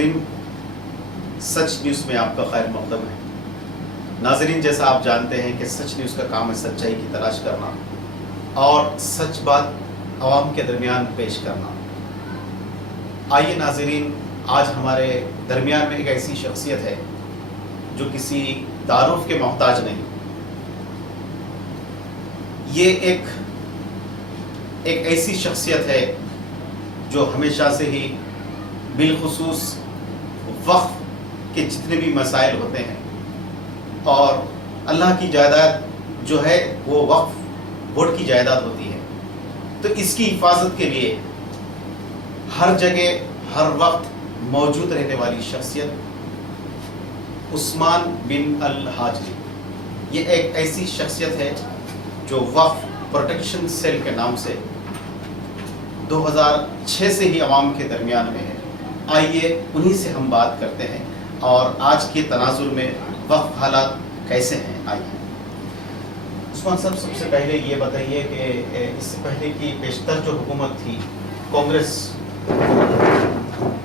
ناظرین، سچ نیوز میں آپ کا خیر مقدم ہے۔ ناظرین، جیسا آپ جانتے ہیں کہ سچ نیوز کا کام ہے سچائی کی تلاش کرنا اور سچ بات عوام کے درمیان پیش کرنا۔ آئیے ناظرین، آج ہمارے درمیان میں ایک ایسی شخصیت ہے جو کسی تعارف کے محتاج نہیں۔ یہ ایک ایسی شخصیت ہے جو ہمیشہ سے ہی بالخصوص وقف کے جتنے بھی مسائل ہوتے ہیں اور اللہ کی جائیداد جو ہے وہ وقف بورڈ کی جائیداد ہوتی ہے، تو اس کی حفاظت کے لیے ہر جگہ ہر وقت موجود رہنے والی شخصیت عثمان بن الحاجری، یہ ایک ایسی شخصیت ہے جو وقف پروٹیکشن سیل کے نام سے 2006 سے ہی عوام کے درمیان میں ہے۔ آئیے انہی سے ہم بات کرتے ہیں اور آج کے تناظر میں وقف حالات کیسے ہیں۔ آئیے عثمان صاحب، سب سے پہلے یہ بتائیے کہ اس سے پہلے کی بیشتر جو حکومت تھی کانگریس،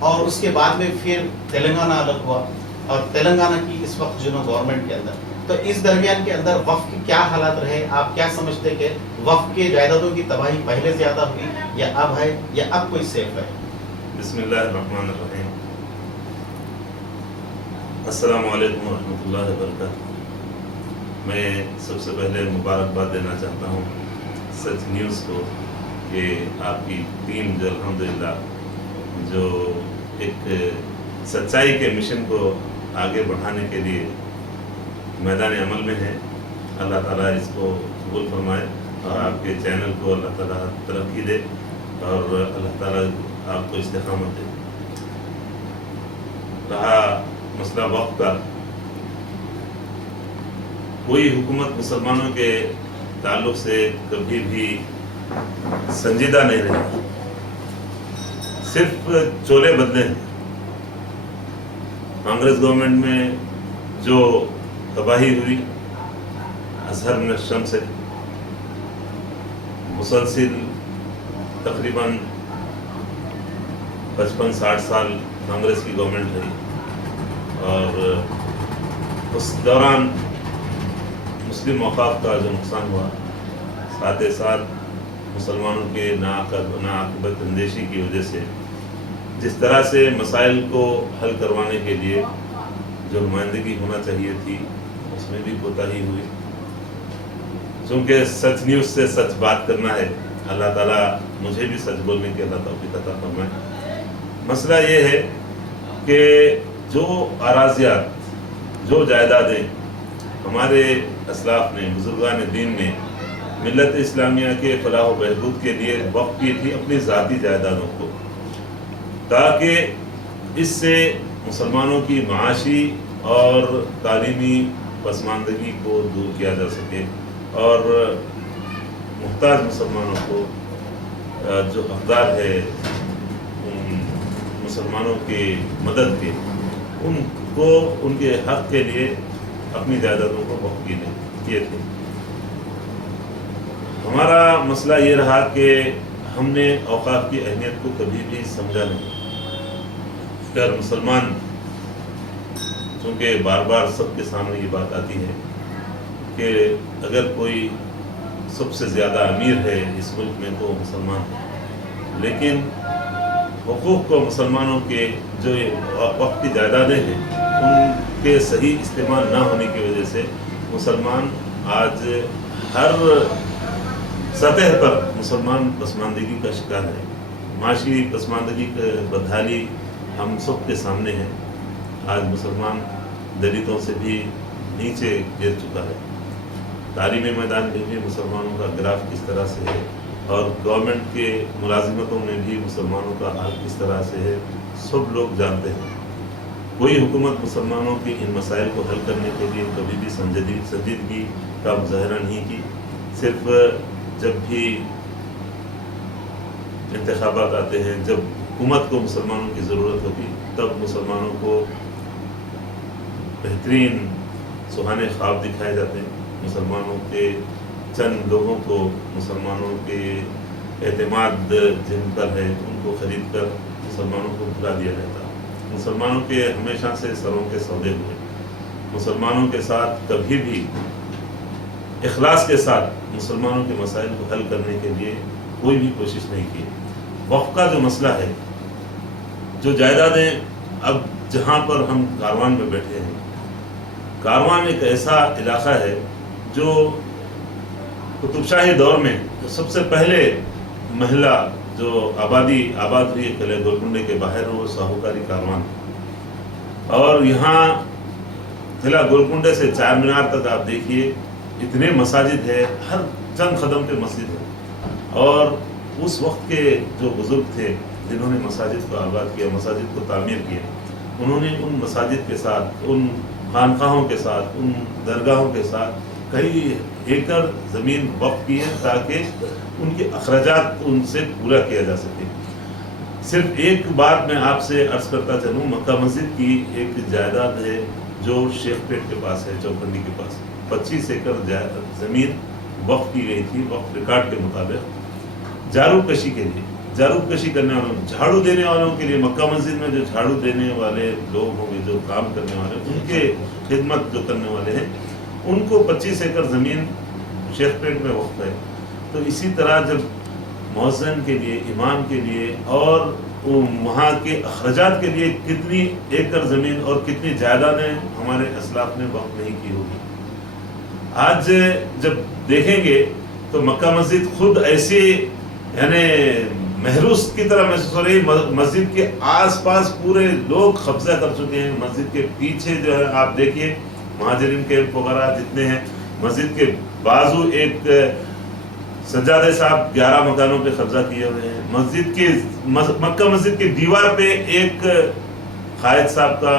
اور اس کے بعد میں پھر تلنگانہ الگ ہوا اور تلنگانہ کی اس وقت جو گورنمنٹ کے اندر، تو اس درمیان کے اندر وقف کے کیا حالات رہے؟ آپ کیا سمجھتے کہ وقف کے جائیدادوں کی تباہی پہلے زیادہ ہوئی یا اب ہے یا اب کوئی سیف ہے؟ بسم اللہ الرحمن الرحیم۔ السلام علیکم ورحمۃ اللہ وبرکاتہ۔ میں سب سے پہلے مبارکباد دینا چاہتا ہوں سچ نیوز کو کہ آپ کی ٹیم جو الحمدللہ جو ایک سچائی کے مشن کو آگے بڑھانے کے لیے میدان عمل میں ہے، اللہ تعالیٰ اس کو قبول فرمائے اور آپ کے چینل کو اللہ تعالیٰ ترقی دے اور اللہ تعالیٰ آپ کو استقامت دے۔ رہا مسئلہ وقت کا، کوئی حکومت مسلمانوں کے تعلق سے کبھی بھی سنجیدہ نہیں رہی، صرف چولے بدلے ہیں۔ کانگریس گورنمنٹ میں جو تباہی ہوئی اظہر من الشمس سے، مسلسل تقریباً 55-60 سال کانگریس کی گورنمنٹ رہی اور اس دوران مسلم اوقاف کا جو نقصان ہوا، ساتھ ساتھ مسلمانوں کے ناعاقبت اندیشی کی وجہ سے جس طرح سے مسائل کو حل کروانے کے لیے جو نمائندگی ہونا چاہیے تھی اس میں بھی کوتاہی ہوئی۔ چونکہ سچ نیوز سے سچ بات کرنا ہے، اللہ تعالیٰ مجھے بھی سچ بولنے کی اللہ توفیق عطا فرمائے۔ مسئلہ یہ ہے کہ جو اراضیات، جو جائیدادیں ہمارے اسلاف نے، بزرگان دین نے ملت اسلامیہ کے فلاح و بہبود کے لیے وقف کی تھی اپنی ذاتی جائیدادوں کو، تاکہ اس سے مسلمانوں کی معاشی اور تعلیمی پسماندگی کو دور کیا جا سکے اور محتاج مسلمانوں کو جو حقدار ہے مسلمانوں کی مدد کے، ان کو ان کے حق کے لیے اپنی جائیدادوں کو وقف کیے تھے۔ ہمارا مسئلہ یہ رہا کہ ہم نے اوقاف کی اہمیت کو کبھی بھی سمجھا نہیں۔ اگر مسلمان، چونکہ بار بار سب کے سامنے یہ بات آتی ہے کہ اگر کوئی سب سے زیادہ امیر ہے اس ملک میں تو مسلمان ہے، لیکن حقوق کو مسلمانوں کے جو وقف کی جائیدادیں ہیں ان کے صحیح استعمال نہ ہونے کی وجہ سے مسلمان آج ہر سطح پر مسلمان پسماندگی کا شکار ہے۔ معاشی پسماندگی کی بدحالی ہم سب کے سامنے ہے۔ آج مسلمان دلتوں سے بھی نیچے گر چکا ہے۔ تعلیمی میدان میں بھی مسلمانوں کا گراف کس طرح سے ہے اور گورنمنٹ کے ملازمتوں میں بھی مسلمانوں کا حال کس طرح سے ہے، سب لوگ جانتے ہیں۔ کوئی حکومت مسلمانوں کی ان مسائل کو حل کرنے کے لیے کبھی بھی سنجیدگی کا مظاہرہ نہیں کی۔ صرف جب بھی انتخابات آتے ہیں، جب حکومت کو مسلمانوں کی ضرورت ہوتی، تب مسلمانوں کو بہترین سہانے خواب دکھائے جاتے ہیں۔ مسلمانوں کے چند لوگوں کو، مسلمانوں کے اعتماد جن پر ہے ان کو خرید کر مسلمانوں کو بھلا دیا جاتا ہے۔ مسلمانوں کے ہمیشہ سے سروں کے سودے ہوئے، مسلمانوں کے ساتھ کبھی بھی اخلاص کے ساتھ مسلمانوں کے مسائل کو حل کرنے کے لیے کوئی بھی کوشش نہیں کی۔ وقف کا جو مسئلہ ہے، جو جائیدادیں اب جہاں پر ہم کاروان میں بیٹھے ہیں، کاروان ایک ایسا علاقہ ہے جو قطب شاہی دور میں سب سے پہلے محلہ جو آباد ہوئی ہے قلعہ گولکنڈے کے باہر، وہ ساہوکاری کاروان، اور یہاں قلعہ گولکنڈے سے چار مینار تک آپ دیکھیے اتنے مساجد ہے، ہر چند قدم پہ مسجد ہے، اور اس وقت کے جو بزرگ تھے جنہوں نے مساجد کو آباد کیا، مساجد کو تعمیر کیا، انہوں نے ان مساجد کے ساتھ، ان خانقاہوں کے ساتھ، ان درگاہوں کے ساتھ کئی ایکڑ زمین وقف کی ہے تاکہ ان کے اخراجات ان سے پورا کیا جا سکے۔ صرف ایک بات میں آپ سے عرض کرتا چلوں، مکہ مسجد کی ایک جائیداد ہے جو شیخ پیٹ کے پاس ہے، چوکنڈی کے پاس 25 ایکڑ زمین وقف کی گئی تھی، وقف ریکارڈ کے مطابق، جھاڑو کشی کے لیے، جھاڑو کشی کرنے والوں، جھاڑو دینے والوں کے لیے، مکہ مسجد میں جو جھاڑو دینے والے لوگ ہوں گے، جو کام کرنے والے، ان کے خدمت جو کرنے والے ہیں، ان کو 25 ایکڑ زمین شیخ پیٹ میں وقف ہے۔ تو اسی طرح جب مؤذن کے لیے، امام کے لیے اور وہاں کے اخراجات کے لیے کتنی ایکڑ زمین اور کتنی جائیدادیں ہمارے اسلاف نے وقف نہیں کی ہوگی۔ آج جب دیکھیں گے تو مکہ مسجد خود ایسی یعنی محروس کی طرح محسوس ہو رہی، مسجد کے آس پاس پورے لوگ قبضہ کر چکے ہیں۔ مسجد کے پیچھے جو ہے آپ دیکھیے مہاجرین کیمپ وغیرہ جتنے ہیں، مسجد کے بازو ایک سجادہ صاحب 11 مکانوں پہ قبضہ کیے ہوئے ہیں۔ مسجد کی مکہ مسجد کی دیوار پہ ایک قائد صاحب کا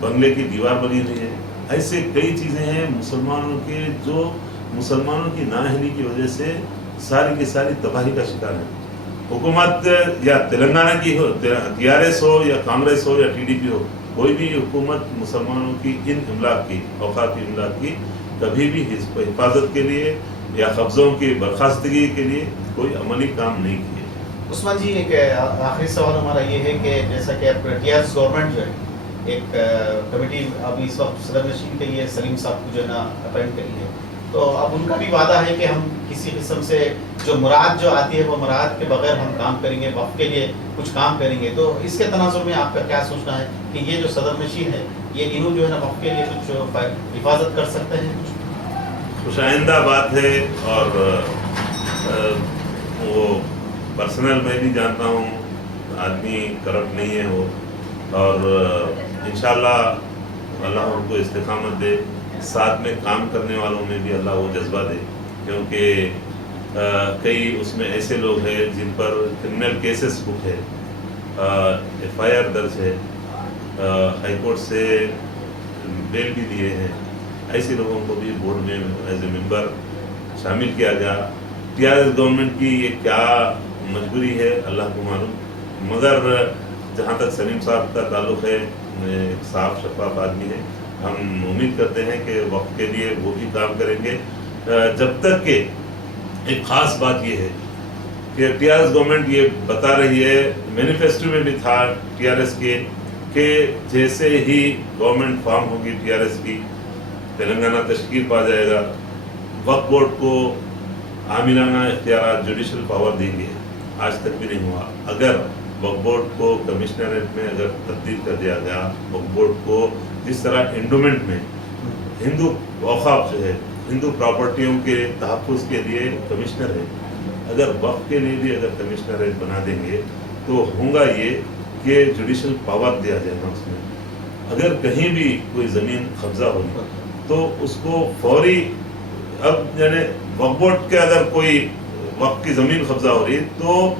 بنگلے کی دیوار بنی ہوئی ہے۔ ایسے کئی چیزیں ہیں مسلمانوں کے جو مسلمانوں کی نااہلی کی وجہ سے ساری کی ساری تباہی کا شکار ہے۔ حکومت یا تلنگانہ کی ہو، TRS ہو یا کانگریس ہو یا TDP ہو، کوئی بھی حکومت مسلمانوں کی ان املاک کی، اوقاف کی املاک کی کبھی بھی حفاظت کے لیے یا قبضوں کی برخاستگی کے لیے کوئی عملی کام نہیں کیے۔ عثمان جی، ایک آخری سوال ہمارا یہ ہے کہ جیسا کہ اب TRS گورنمنٹ جو ہے ایک کمیٹی ابھی اس وقت صدر نشین کے لیے سلیم صاحب کو جو ہے نا اپائنٹ کری ہے، تو اب ان کا بھی وعدہ ہے کہ ہم کسی قسم سے جو مراد جو آتی ہے وہ مراد کے بغیر ہم کام کریں گے، وقف کے لیے کچھ کام کریں گے۔ تو اس کے تناظر میں آپ کا کیا سوچنا ہے کہ یہ جو صدر نشین ہے یہ انہوں جو ہے نا وقف کے لیے کچھ حفاظت کر سکتے ہیں؟ کچھ خوش آئندہ بات ہے، اور وہ پرسنل میں بھی جانتا ہوں آدمی کرپٹ نہیں ہے وہ، اور انشاءاللہ اللہ ان کو استقامت دے، ساتھ میں کام کرنے والوں میں بھی اللہ وہ جذبہ دے، کیونکہ کئی اس میں ایسے لوگ ہیں جن پر کرمنل کیسز بک ہے، FIR درج ہے، ہائی کورٹ سے بیل بھی دیے ہیں، ایسے لوگوں کو بھی بورڈ میں ایز اے ممبر شامل کیا گیا۔ TRS گورنمنٹ کی یہ کیا مجبوری ہے اللہ کو معلوم، مگر جہاں تک سلیم صاحب کا تعلق ہے، ایک صاف شفاف آدمی ہے، ہم امید کرتے ہیں کہ وقت کے لیے وہ بھی کام کریں گے، جب تک کہ ایک خاص بات یہ ہے کہ TRS گورنمنٹ یہ بتا رہی ہے، مینیفیسٹو میں بھی تھا TRS کے، کہ جیسے ہی گورنمنٹ فارم ہوگی TRS کی، تلنگانہ تشکیل پا جائے گا، وقف بورڈ کو عاملانہ اختیارات، جوڈیشل پاور دیں گے۔ آج تک بھی نہیں ہوا۔ اگر وقف بورڈ کو کمشنریٹ میں اگر تبدیل کر دیا گیا، وقف بورڈ کو جس طرح انڈومنٹ میں ہندو اوقاف جو ہے، ہندو پراپرٹیوں کے تحفظ کے لیے کمشنر ہے، اگر وقف کے لیے بھی اگر کمشنریٹ بنا دیں گے تو ہوگا یہ کہ جوڈیشل پاور دیا جائے گا اس میں۔ اگر کہیں بھی کوئی زمین قبضہ ہوگی تو اس کو فوری، اب یعنی وقف بورڈ کے اگر کوئی وقف کی زمین قبضہ ہو رہی تو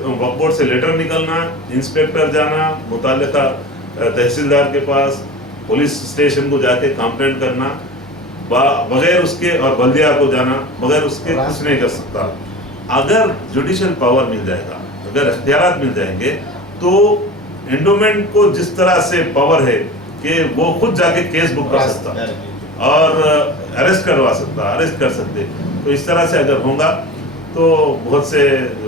وقف بورڈ سے لیٹر نکلنا، انسپیکٹر جانا، متعلقہ تحصیلدار کے پاس، پولیس اسٹیشن کو جا کے کمپلینٹ کرنا، بغیر اس کے، اور بلدیہ کو جانا، بغیر اس کے کچھ نہیں کر سکتا۔ اگر جوڈیشل پاور مل جائے گا، اگر اختیارات مل جائیں گے تو انڈومنٹ کو جس طرح سے پاور ہے کہ وہ خود جا کے کیس بک کر سکتا اور اریسٹ کروا سکتا، اریسٹ کر سکتے، تو اس طرح سے اگر ہوگا تو بہت سے